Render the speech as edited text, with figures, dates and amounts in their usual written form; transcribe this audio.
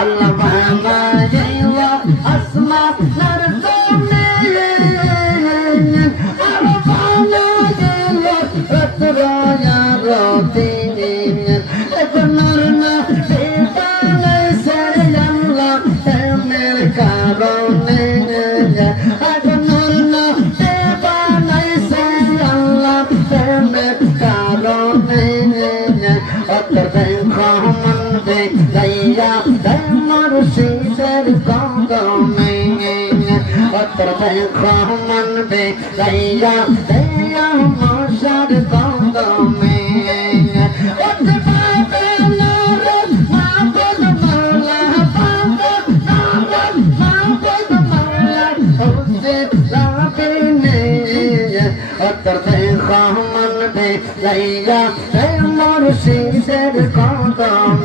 আল্লাহ বানাইলো আসমানের জমিন আর বানাইলো রাত্র আর দিন এগুলোর না বানাইছে আল্লাহ প্রেমের কারণে এগুলোর না বানাইছে আল্লাহ প্রেমের কারণে অতর দেখো মন লাইয়া দেমর শীতের কদমে অতর দেখো মন লাইয়া দেয়া মশার কদমে ওতে পাবে না রে মাবুদ মাওলা পাবো মাবুদ মাওলা ওতে যাবে নে অতর দেখো মন লাইয়া দেমর শীতের কদমে